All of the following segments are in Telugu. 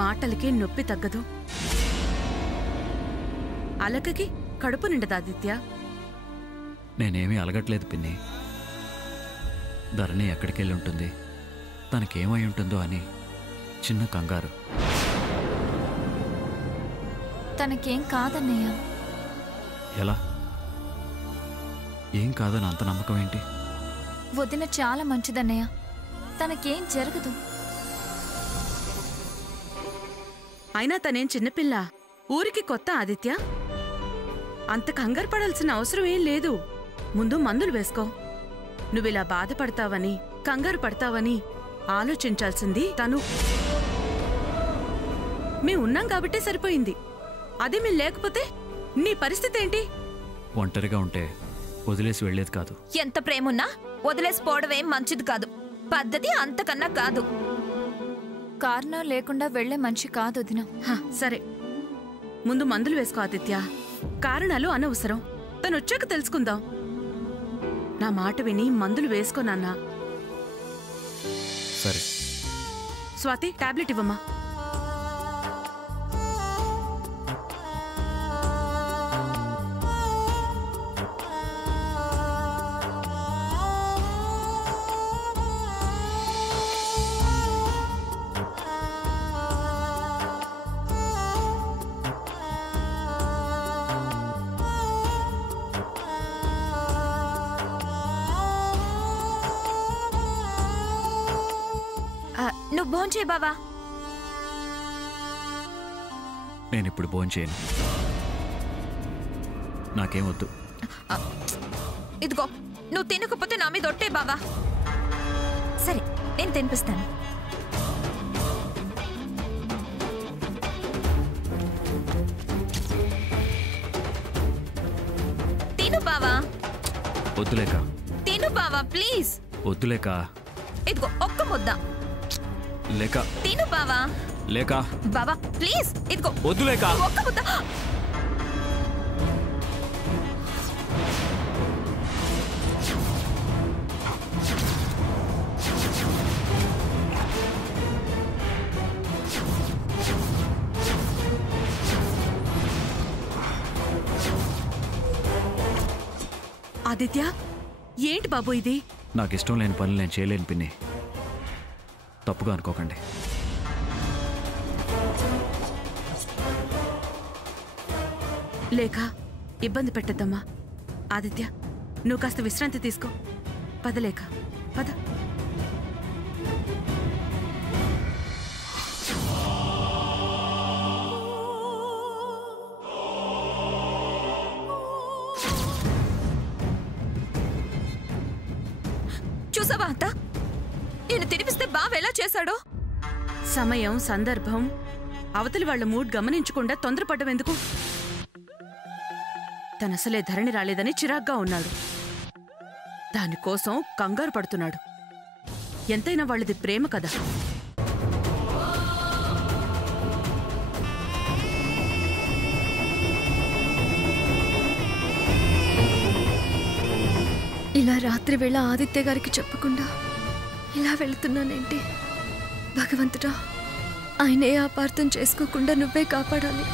మాటలకి నొప్పి తగ్గదు, అలకకి కడుపు నిండదు ఆదిత్య. నేనేమీ అలగట్లేదు పిన్ని. ధరణి ఎక్కడికెళ్ళి ఉంటుంది, తనకేమై ఉంటుందో అని చిన్న కంగారు. తనకేం కాదన్నయ్య. ఎలా? ఏం కాదని అంత నమ్మకం ఏంటి? వదిన చాలా మంచిదన్నయ్య, తనకేం జరగదు. అయినా తనేం చిన్నపిల్ల, ఊరికి కొత్త ఆదిత్య. అంత కంగారు పడాల్సిన అవసరం ఏం లేదు. ముందు మందులు వేసుకో. నువ్విలా బాధపడతావని, కంగారు పడతావని ఆలోచించాల్సింది తను. మేం ఉన్నాం కాబట్టే సరిపోయింది. అదే మేము లేకపోతే నీ పరిస్థితి ఏంటి? ఒంటరిగా ఉంటే వదిలేసి వెళ్లేది కాదు. ఎంత ప్రేమున్నా వదిలేసిపోవడమేం మంచిది కాదు. పద్ధతి అంతకన్నా కాదు. కారణం లేకుండా వెళ్లే మనిషి కాదు వదిన. సరే, ముందు మందులు వేసుకో ఆదిత్య. కారణాలు అనవసరం, తనొచ్చాక తెలుసుకుందాం. నా మాట విని మందులు వేసుకోనన్నా. సరే. స్వాతి, టాబ్లెట్ ఇవ్వమ్మా. నువ్వు భోంచే బావా. నేనిప్పుడు భోంచేయను, నాకేం వద్దు. ఇదిగో, నువ్వు తినకపోతే నా మీద ఒట్టే బావా. సరే, నేను తినిపిస్తాను. తిను బావా. వద్దులేక. తిను బావా ప్లీజ్. వద్దులేక. ఇదిగో ఒక్క ముద్ద. లేక. తిను బావా. లేక. బావా ప్లీజ్. ఇదిగో వద్దులేక. ఒక్క ముద్ద. ఆదిత్య, ఏంటి బాబు ఇది? నాకిష్టం లేని పనులు నేను చేయలేను పిన్ని, తప్పుగా అనుకోకండి. లేక ఇబ్బంది పెట్టద్దమ్మా. ఆదిత్య, నువ్వు కాస్త విశ్రాంతి తీసుకో. పదలేక, పద. చూసావా అత్త, నేను తినిపిస్తే బావ ఎలా చేశాడో? సమయం, సందర్భం, అవతలి వాళ్ల మూడ్ గమనించకుండా తొందరపడ్డవెందుకు? తనసలే ధరణి రాలేదని చిరాగ్గా ఉన్నాడు. దానికోసం కంగారు పడుతున్నాడు. ఎంతైనా వాళ్ళది ప్రేమ కదా. ఇలా రాత్రి వేళ ఆదిత్య గారికి చెప్పకుండా ఇలా వెళ్తున్నానేంటి? భగవంతుడా, ఆయనే అపార్థం చేసుకోకుండా నువ్వే కాపాడాలి.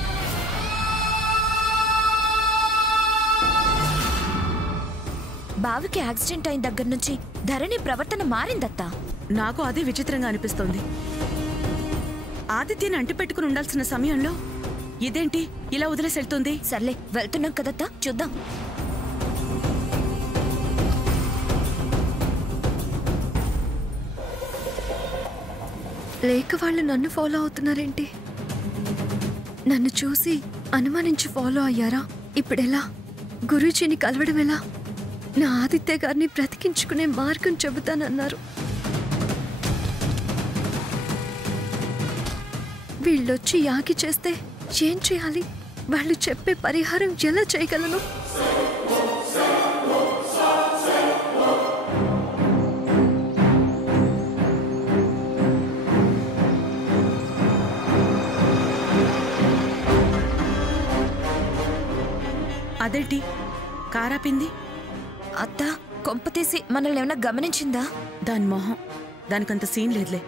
బావకి యాక్సిడెంట్ అయిన దగ్గర నుంచి ధరణి ప్రవర్తన మారిందత్తా. నాకు అదే విచిత్రంగా అనిపిస్తోంది. ఆదిత్యని అంటిపెట్టుకుని ఉండాల్సిన సమయంలో ఇదేంటి ఇలా వదిలేసి వెళ్తుంది? సర్లే, వెళ్తున్నాం కదత్తా, చూద్దాం. లేక వాళ్ళు నన్ను ఫాలో అవుతున్నారేంటి? నన్ను చూసి అనుమానించి ఫాలో అయ్యారా? ఇప్పుడెలా? గురూజీని కలవడం ఎలా? నా ఆదిత్య గారిని బ్రతికించుకునే మార్గం చెబుతానన్నారు. వీళ్ళొచ్చి యాగి చేస్తే ఏం చేయాలి? వాళ్ళు చెప్పే పరిహారం ఎలా చేయగలను? అదేంటి కారాపింది? అత్త కొంపతీసి మనల్ని ఏమైనా గమనించిందా? దాని మొహం, దానికంత సీన్ లేదులే.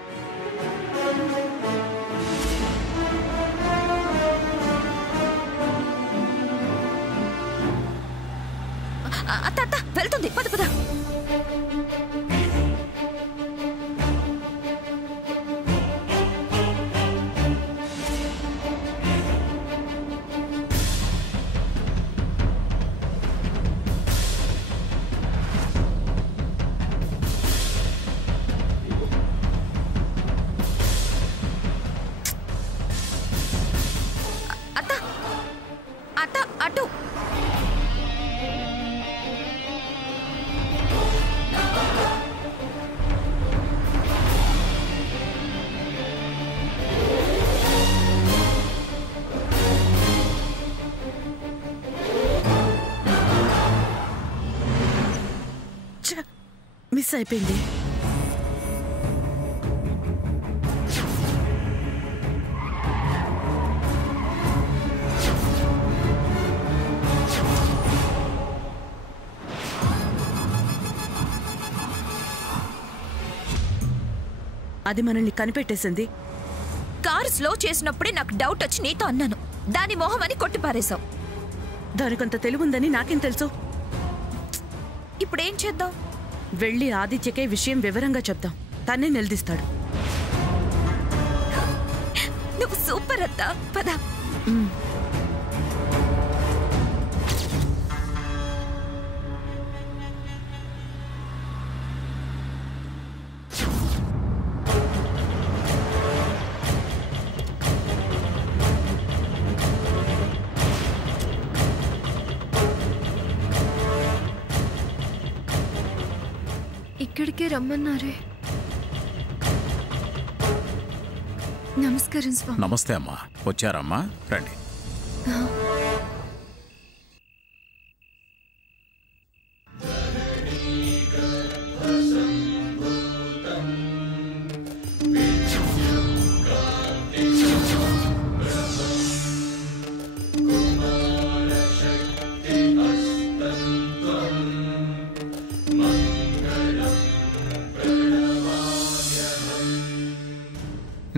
అత్త అత్త వెళ్తుంది, పద పద. అటు మిస్ అయిపోయింది. అది మనల్ని కనిపెట్టేసింది. కారు స్లో చేసినప్పుడే నాకు డౌట్ వచ్చి నీతో అన్నాను. దాని మొహం అని కొట్టి పారేశావు. దానికంత తెలివుందని నాకేం తెలుసు? ఇప్పుడేం చేద్దాం? వెళ్ళి ఆదిత్యకే విషయం వివరంగా చెప్దాం. తన్నే నిలదీస్తాడు. నువ్వు సూపర్ అత్త, పద. ఇక్కడికే రమ్మన్నారే. నమస్కారం స్వామి. నమస్తే అమ్మా. వచ్చారమ్మా, రండి.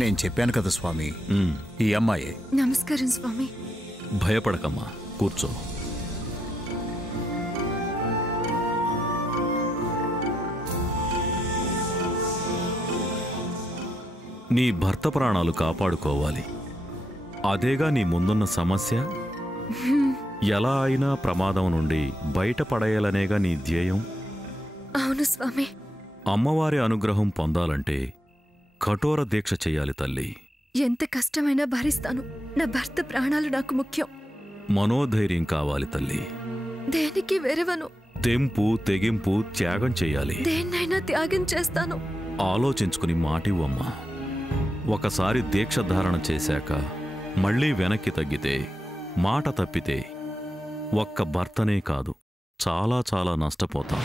నేను చెప్పాను కదా స్వామి, ఈ అమ్మాయి. నమస్కారం స్వామి. భయపడకమ్మా, కూర్చో. నీ భర్త ప్రాణాలు కాపాడుకోవాలి, అదేగా నీ ముందున్న సమస్య. ఎలా అయినా ప్రమాదం నుండి బయటపడేయాలనేగా నీ ధ్యేయం. అవును స్వామి. అమ్మవారి అనుగ్రహం పొందాలంటే కఠోర దీక్ష చెయ్యాలి తల్లి. ఎంత కష్టమైనా భరిస్తాను. నా భర్త ప్రాణాలు నాకు ముఖ్యం. మనోధైర్యం కావాలి తల్లి. దేనికి వెరవను. తెంపు తెగింపు త్యాగం చెయ్యాలి. దేన్నైనా త్యాగం చేస్తాను. ఆలోచించుకుని మాటివ్వమ్మా. ఒకసారి దీక్ష ధారణ చేశాక మళ్ళీ వెనక్కి తగ్గితే, మాట తప్పితే ఒక్క భర్తనే కాదు, చాలా చాలా నష్టపోతాం.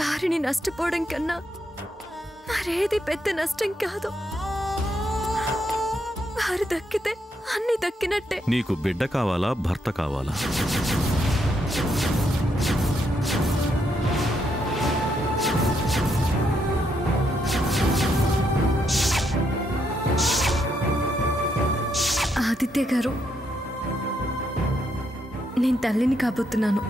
వారిని నష్టపోవడం కన్నా మరేది పెద్ద నష్టం కాదు. వారు దక్కితే అన్ని దక్కినట్టే. నీకు బిడ్డ కావాలా, భర్త కావాలా? ఆదిత్య గారు, నేను తల్లిని కాబోతున్నాను.